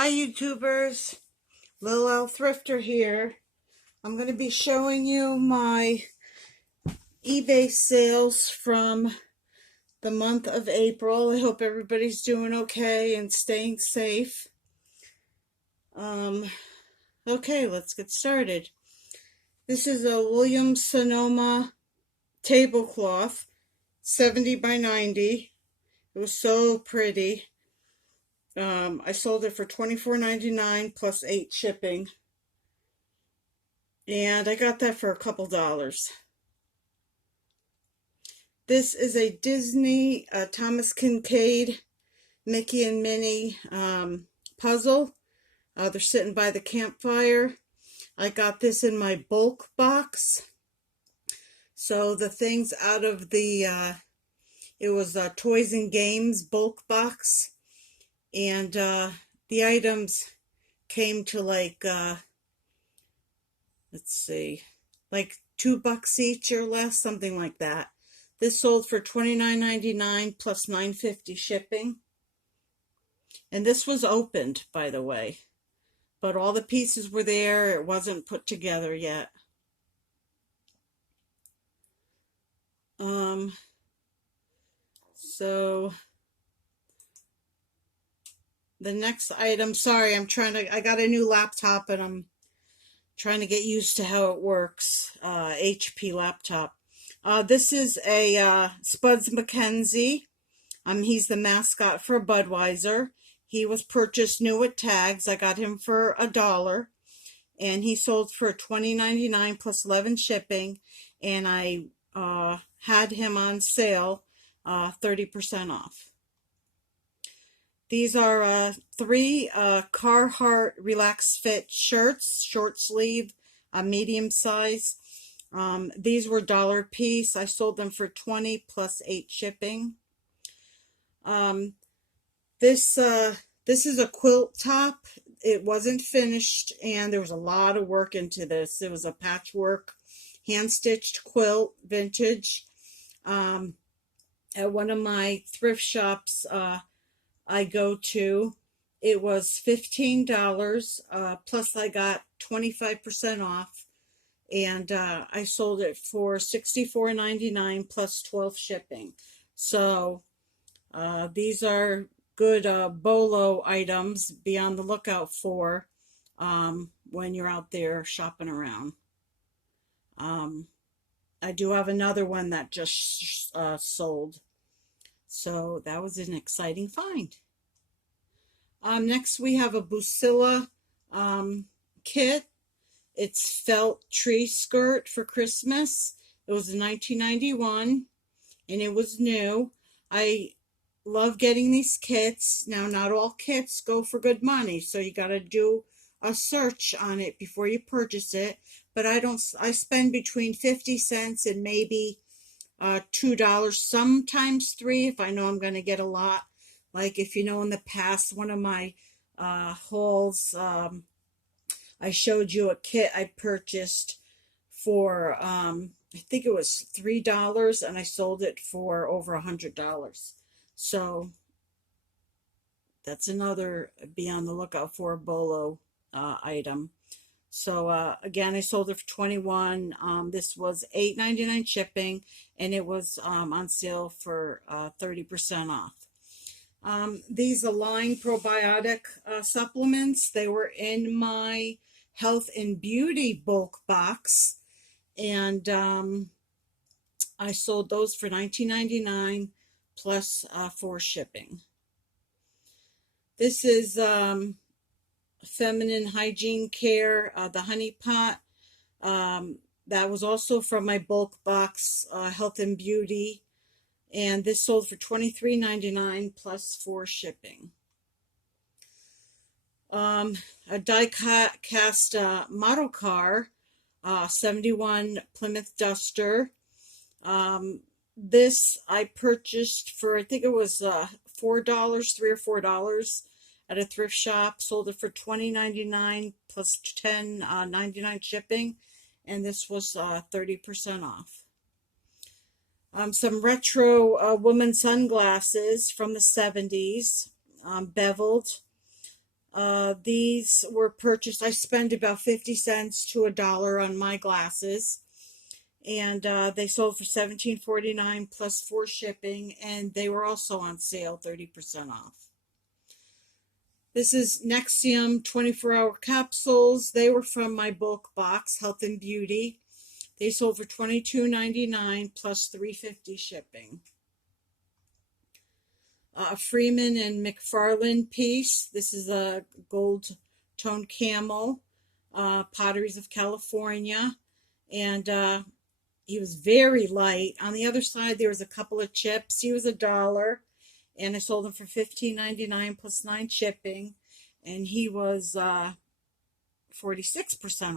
Hi YouTubers, Lil L Thrifter here. I'm going to be showing you my eBay sales from the month of April. I hope everybody's doing okay and staying safe. Okay, let's get started. This is a Williams Sonoma tablecloth, 70 by 90. It was so pretty. I sold it for $24.99 plus 8 shipping. And I got that for a couple dollars. This is a Disney Thomas Kinkade, Mickey and Minnie puzzle. They're sitting by the campfire. I got this in my bulk box. So the things out of the, it was a Toys and Games bulk box. And the items came to like, let's see, like $2 each or less, something like that. This sold for $29.99 plus $9.50 shipping. And this was opened, by the way. But all the pieces were there. It wasn't put together yet. So the next item, sorry, I got a new laptop and I'm trying to get used to how it works. HP laptop. This is a Spuds McKenzie. He's the mascot for Budweiser. He was purchased new at tags. I got him for $1, and he sold for $20.99 plus 11 shipping. And I had him on sale, 30% off. These are 3 Carhartt Relax Fit shirts, short sleeve, medium size. These were $1 a piece. I sold them for $20 plus 8 shipping. This is a quilt top. It wasn't finished, and there was a lot of work into this. It was a patchwork, hand-stitched quilt, vintage. At one of my thrift shops I go to, it was $15, plus I got 25% off, and I sold it for $64.99 plus 12 shipping. So these are good BOLO items. Be on the lookout for when you're out there shopping around. I do have another one that just sold. So that was an exciting find. Next we have a Busilla kit. It's felt tree skirt for Christmas. It was in 1991 and it was new. I love getting these kits. Now, not all kits go for good money, so you got to do a search on it before you purchase it. But I spend between 50 cents and maybe $2, sometimes $3 if I know I'm going to get a lot. Like if you know in the past, one of my hauls, I showed you a kit I purchased for, I think it was $3, and I sold it for over $100. So that's another be on the lookout for a BOLO item. So again, I sold it for $21. This was $8.99 shipping, and it was on sale for 30% off. These Align probiotic supplements, they were in my health and beauty bulk box, and I sold those for $19.99 plus 4 shipping. This is feminine hygiene care, the honey pot. That was also from my bulk box, health and beauty, and this sold for $23.99 plus 4 shipping. A die-cast model car, 71 Plymouth Duster. This I purchased for, I think it was $4, $3 or $4 at a thrift shop. Sold it for $20.99 plus $10.99 shipping, and this was 30% off. Some retro woman sunglasses from the 70s, beveled. These were purchased. I spent about 50 cents to $1 on my glasses, and they sold for $17.49 plus 4 shipping, and they were also on sale, 30% off. This is Nexium 24-hour capsules. They were from my bulk box, Health and Beauty. They sold for $22.99 plus $3.50 shipping. Freeman and Mcfarlin piece. This is a gold tone camel, Potteries of California, and he was very light. On the other side, there was a couple of chips. He was $1, and I sold him for $15.99 plus 9 shipping, and he was 46%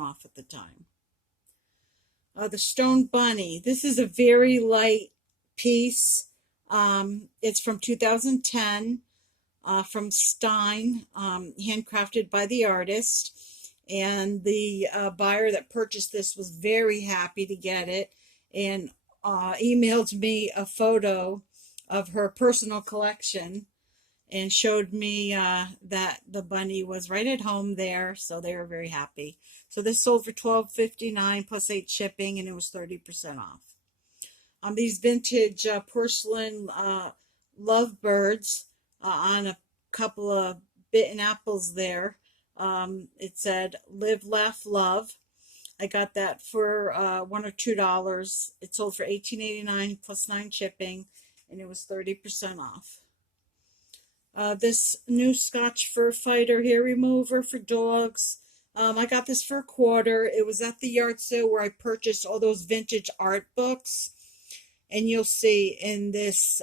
off at the time. The Stone Bunny. This is a very light piece. It's from 2010, from Stein, handcrafted by the artist, and the buyer that purchased this was very happy to get it, and emailed me a photo of her personal collection and showed me that the bunny was right at home there, so they were very happy. So this sold for $12.59 plus 8 shipping, and it was 30% off. These vintage porcelain lovebirds on a couple of bitten apples there. It said "Live, Laugh, Love." I got that for $1 or $2. It sold for $18.89 plus 9 shipping, and it was 30% off. This new Scotch fur fighter hair remover for dogs. I got this for $1. It was at the yard sale where I purchased all those vintage art books. And you'll see in this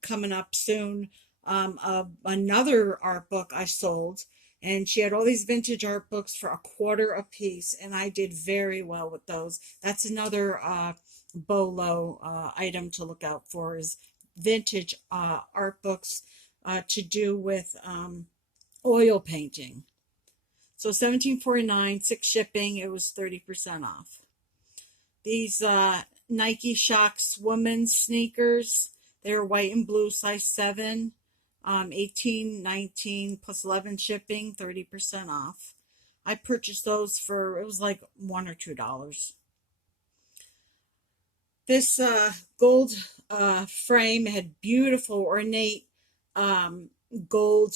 coming up soon another art book I sold. And she had all these vintage art books for $1 a piece. And I did very well with those. That's another BOLO item to look out for, is vintage art books to do with oil painting. So $17.49, 6 shipping. It was 30% off. These Nike Shox women's sneakers. They're white and blue, size 7, $18.19 plus 11 shipping, 30% off. I purchased those for, it was like $1 or $2. This gold frame had beautiful ornate gold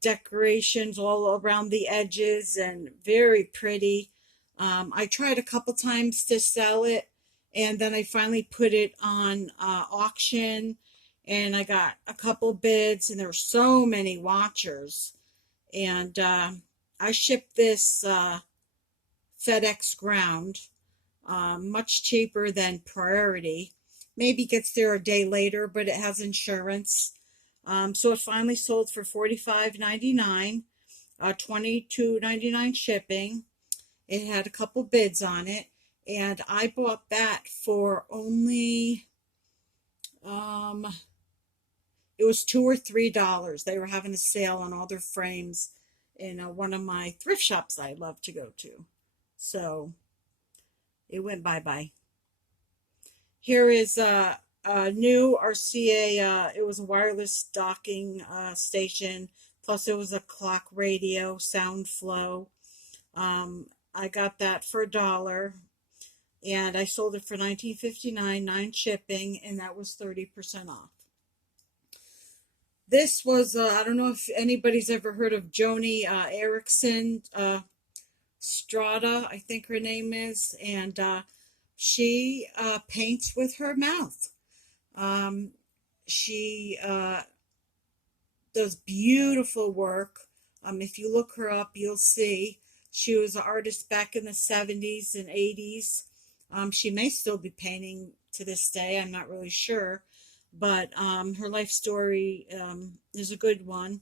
decorations all around the edges and very pretty. I tried a couple times to sell it, and then I finally put it on auction, and I got a couple bids, and there were so many watchers, and I shipped this FedEx ground, much cheaper than priority. Maybe gets there a day later, but it has insurance. So it finally sold for $45.99, $22.99 shipping. It had a couple bids on it, and I bought that for only, it was $2 or $3. They were having a sale on all their frames in one of my thrift shops I love to go to. So it went bye-bye. Here is a new RCA. It was a wireless docking station, plus it was a clock radio, Soundflow. I got that for $1, and I sold it for $19.59, 9 shipping, and that was 30% off. This was, I don't know if anybody's ever heard of Joni Eareckson, Strata, I think her name is, and she paints with her mouth. She does beautiful work. If you look her up, you'll see. She was an artist back in the 70s and 80s. She may still be painting to this day. I'm not really sure. But her life story is a good one.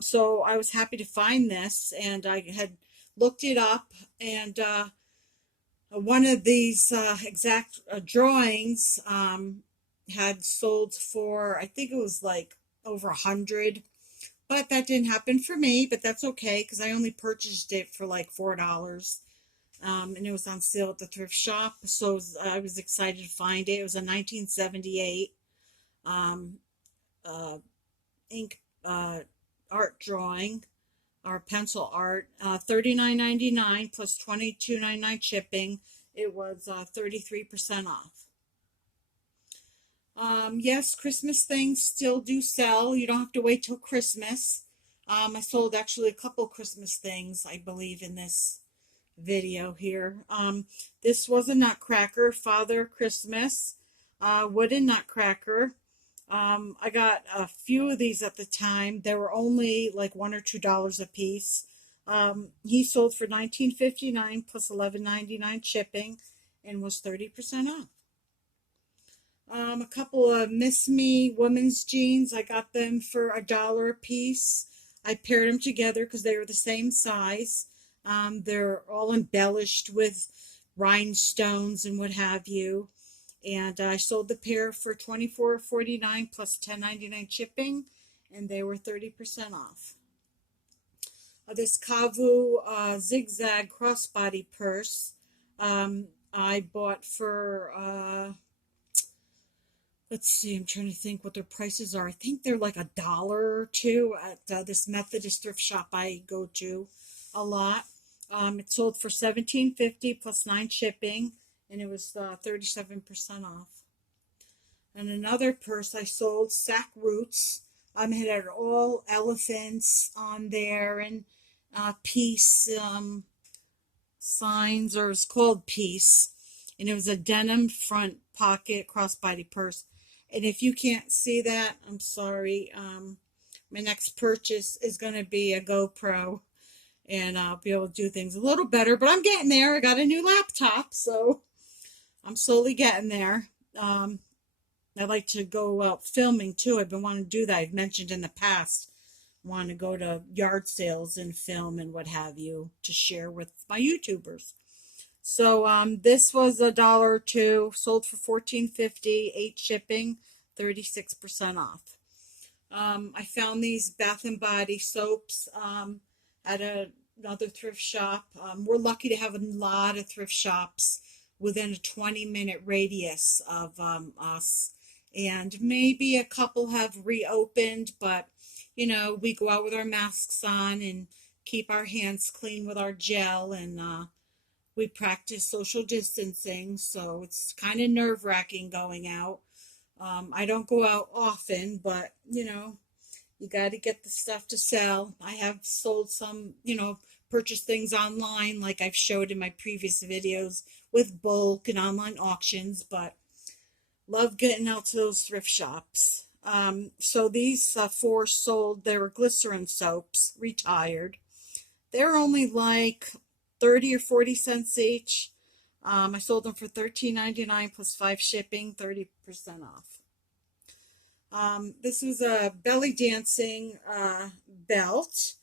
So I was happy to find this. And I had looked it up. And one of these exact drawings had sold for, I think it was like over 100. But that didn't happen for me, but that's okay, because I only purchased it for like $4. And it was on sale at the thrift shop, so I was excited to find it. It was a 1978 ink art drawing or pencil art, $39.99 plus $22.99 shipping. It was 33% off. Yes, Christmas things still do sell. You don't have to wait till Christmas. I sold actually a couple Christmas things, I believe, in this video here. This was a Nutcracker, Father Christmas, wooden Nutcracker. I got a few of these at the time. They were only like $1 or $2 a piece. He sold for $19.59 plus $11.99 shipping and was 30% off. A couple of Miss Me women's jeans. I got them for $1 a piece. I paired them together because they were the same size. They're all embellished with rhinestones and what have you. And I sold the pair for $24.49 plus $10.99 shipping, and they were 30% off. This Kavu Zigzag crossbody purse I bought for, let's see, I'm trying to think what their prices are. I think they're like $1 or $2 at this Methodist thrift shop I go to a lot. It sold for $17.50 plus $9 shipping, and it was 37% off. And another purse I sold, Sack Roots. It had all elephants on there and peace signs, or it's called Peace. And it was a denim front pocket crossbody purse. And if you can't see that, I'm sorry. My next purchase is going to be a GoPro, and I'll be able to do things a little better. But I'm getting there. I got a new laptop, so I'm slowly getting there. I like to go out filming too. I've been wanting to do that. I've mentioned in the past, want to go to yard sales and film and what have you to share with my YouTubers. So this was $1 or $2, sold for $14.50, 8 shipping, 36% off. I found these Bath and Body soaps at another thrift shop. We're lucky to have a lot of thrift shops within a 20-minute radius of us, and maybe a couple have reopened, but you know, we go out with our masks on and keep our hands clean with our gel, and we practice social distancing, so it's kind of nerve-wracking going out. I don't go out often, but you know, you got to get the stuff to sell. I have sold some, you know, purchased things online like I've showed in my previous videos with bulk and online auctions, but love getting out to those thrift shops. So these 4 sold, they were glycerin soaps, retired. They're only like 30 or 40 cents each. I sold them for $13.99 plus 5 shipping, 30% off. This was a belly dancing belt,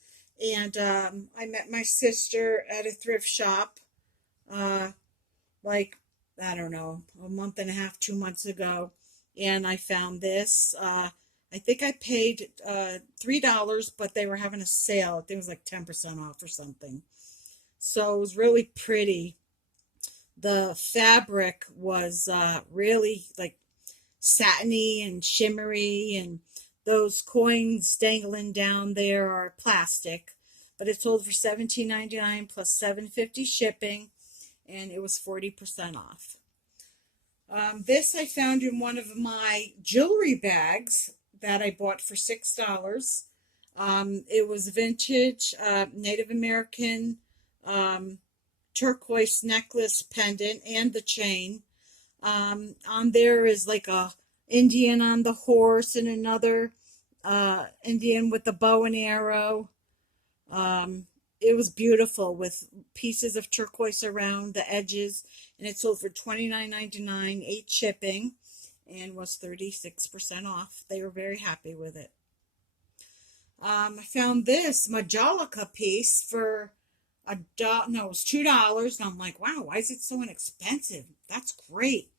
and I met my sister at a thrift shop like, I don't know, a month and a half, 2 months ago, and I found this. I think I paid $3, but they were having a sale. I think it was like 10% off or something. So it was really pretty. The fabric was really like satiny and shimmery, and those coins dangling down there are plastic, but it sold for $17.99 plus $7.50 shipping, and it was 40% off. This I found in one of my jewelry bags that I bought for $6. It was vintage Native American turquoise necklace pendant and the chain. On there is like a Indian on the horse and another Indian with the bow and arrow. It was beautiful with pieces of turquoise around the edges, and it sold for $29.99, 8 shipping, and was 36% off. They were very happy with it. I found this Majolica piece for it was $2, and I'm like, wow, why is it so inexpensive? That's great.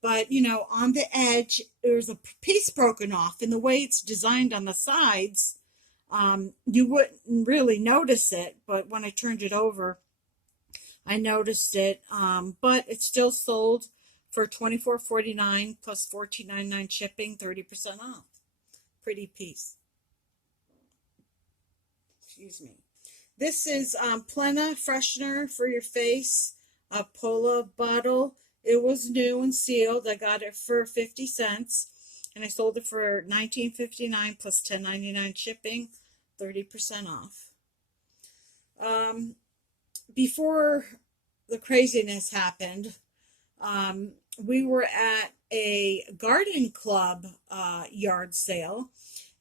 But you know, on the edge there's a piece broken off, and the way it's designed on the sides, you wouldn't really notice it, but when I turned it over, I noticed it. But it's still sold for $24.49 plus $14.99 shipping, 30% off. Pretty piece. Excuse me. This is Plena freshener for your face, a Pola bottle. It was new and sealed. I got it for 50 cents, and I sold it for $19.59 plus $10.99 shipping, 30% off. Before the craziness happened, we were at a garden club yard sale,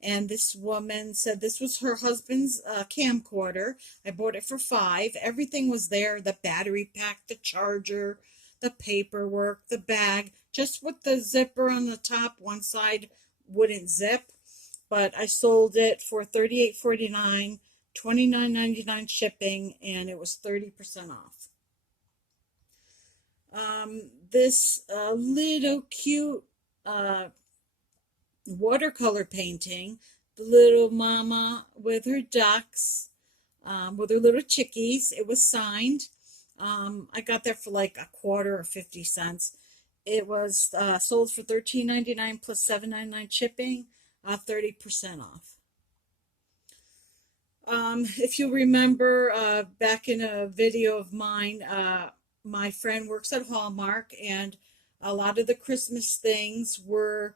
and this woman said this was her husband's camcorder. I bought it for $5. Everything was there, the battery pack, the charger, the paperwork, the bag, just with the zipper on the top. One side wouldn't zip, but I sold it for $38.49, $29.99 shipping, and it was 30% off. This little cute watercolor painting, the little mama with her ducks, with her little chickies. It was signed. I got that for like a quarter or 50 cents. It was sold for $13.99 plus $7.99 shipping, 30% off. If you remember back in a video of mine, my friend works at Hallmark, and a lot of the Christmas things were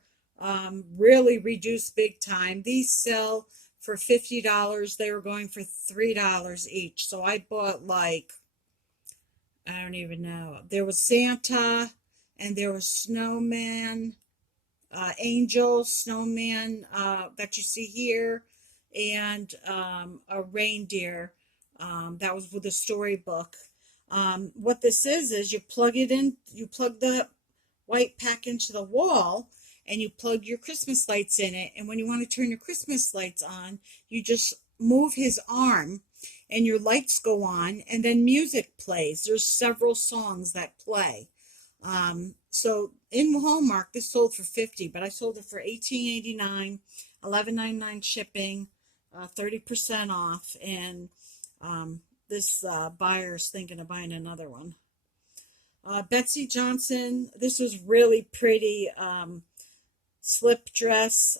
really reduced big time. These sell for $50. They were going for $3 each. So I bought like, I don't even know. There was Santa, and there was snowman, angel, snowman that you see here, and a reindeer that was with a storybook. What this is you plug it in, you plug the white pack into the wall, and you plug your Christmas lights in it, and when you want to turn your Christmas lights on, you just move his arm and your lights go on, and then music plays. There's several songs that play. So in Hallmark, this sold for $50, but I sold it for $18.89, $11.99 shipping, 30% off, and this buyer's thinking of buying another one. Betsy Johnson, this was really pretty slip dress.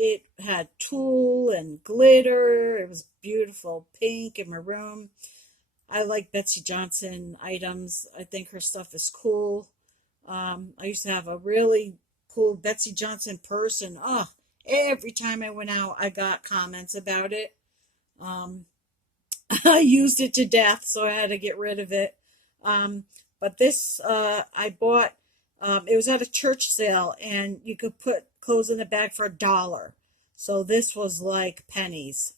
It had tulle and glitter. It was beautiful, pink and maroon. I like Betsy Johnson items. I think her stuff is cool. I used to have a really cool Betsy Johnson purse, and every time I went out, I got comments about it. I used it to death, so I had to get rid of it. But this I bought. It was at a church sale, and you could put clothes in the bag for $1. So this was like pennies.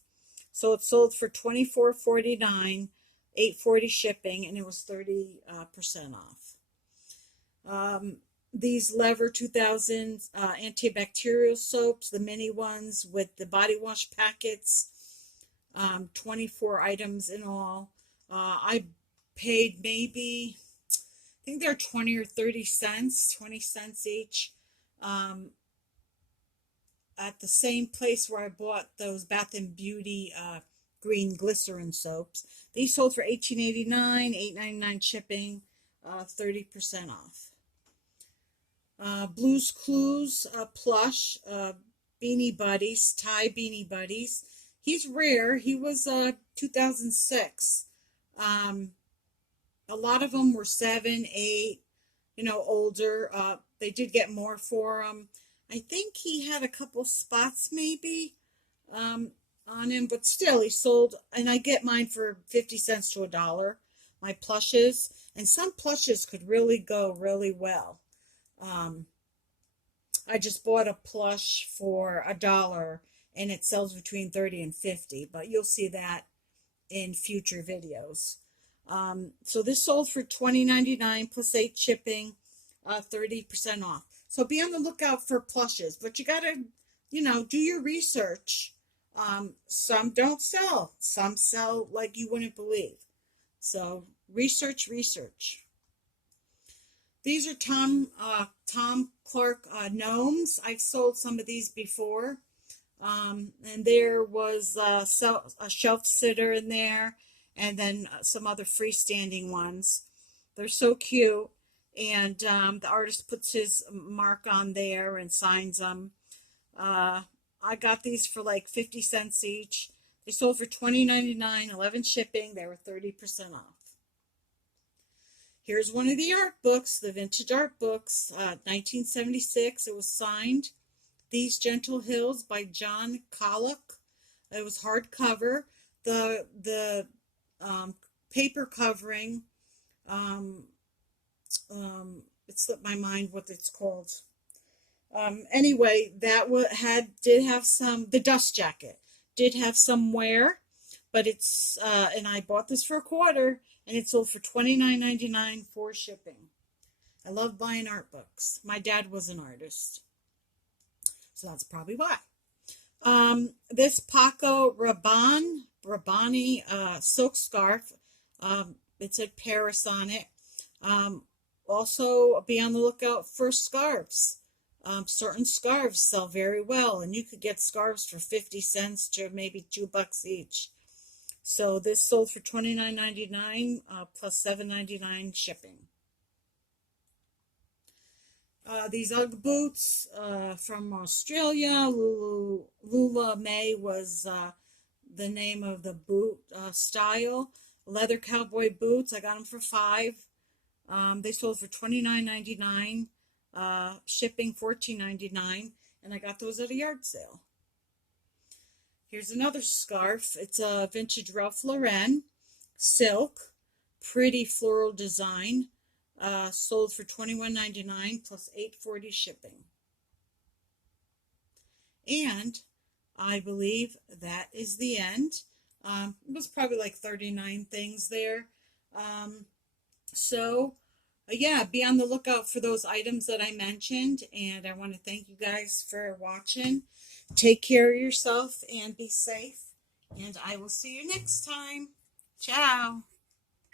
So it sold for $24.49, $8.40 shipping, and it was 30% off. These Lever 2000 antibacterial soaps, the mini ones with the body wash packets, 24 items in all. I paid maybe, I think they're 20 or 30 cents, 20 cents each, at the same place where I bought those Bath and Beauty green glycerin soaps. These sold for $18.89, $8.99 shipping, 30% off. Blue's Clues plush Beanie Buddies, Thai Beanie Buddies. He's rare. He was 2006. A lot of them were 7, 8, older. They did get more for him. I think he had a couple spots maybe on him, but still he sold, and I get mine for 50 cents to $1, my plushes, and some plushes could really go really well. I just bought a plush for $1, and it sells between 30 and 50, but you'll see that in future videos. So this sold for $20.99 plus 8 shipping, 30% off. So be on the lookout for plushes, but you gotta, do your research. Some don't sell. Some sell like you wouldn't believe. So research. These are Tom Clark gnomes. I've sold some of these before. And there was a shelf sitter in there, and then some other freestanding ones. They're so cute. And the artist puts his mark on there and signs them. I got these for like 50 cents each. They sold for $20.99, 11 shipping. They were 30% off. Here's one of the art books, the vintage art books, 1976. It was signed These Gentle Hills by John Collock. It was hardcover. The paper covering, it slipped my mind what it's called. Anyway, that did have some, the dust jacket did have some wear, but it's, and I bought this for $25, and it sold for $29.99 for shipping. I love buying art books. My dad was an artist, so that's probably why. This Paco Rabanne silk scarf, it said Paris on it. Also, be on the lookout for scarves. Certain scarves sell very well, and you could get scarves for 50 cents to maybe $2 each. So this sold for $29.99 plus $7.99 shipping. These Ugg boots from Australia. Lula May was the name of the boot style. Leather cowboy boots. I got them for $5. They sold for $29.99. Shipping $14.99, and I got those at a yard sale. Here's another scarf. It's a vintage Ralph Lauren silk, pretty floral design. Sold for $21.99 plus $8.40 shipping. And I believe that is the end. It was probably like 39 things there. Yeah, be on the lookout for those items that I mentioned, and I want to thank you guys for watching. Take care of yourself and be safe, and I will see you next time. Ciao.